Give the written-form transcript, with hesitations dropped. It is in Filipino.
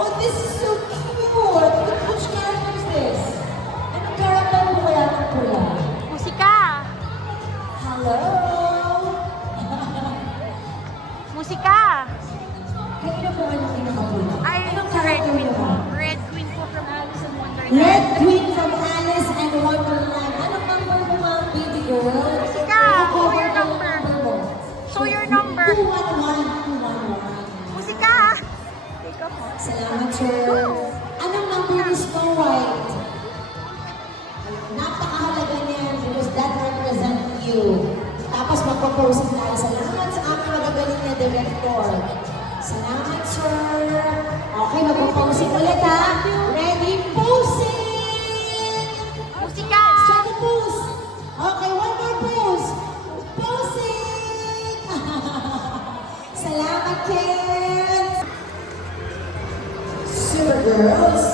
Oh, this is so cute. Which character is this? Anong character mo kaya ng pula? Musika! Hello? Musika! Kanina po kayo pinakapula? Ay, Anong Red character Queen mo po. ba? Red Queen po from Alice in Wonderland. Red Queen from Alice and Wonderland. Anong number mo mga baby girl? Musika! Show your number. mo? Show your number. 211. Musika! Ikaw po. Salamat, sir. Anong number ni Snow White? Napakahalaga niyan because that represents you. Tapos magpo-pose tayo. Salamat sa aming magagaling na director. Salamat, sir. Okay, magpo-pose ulit ha. Ready? Posing! Musika! Second pose. Okay, one more pose. Posing! Salamat, kids! Super girls.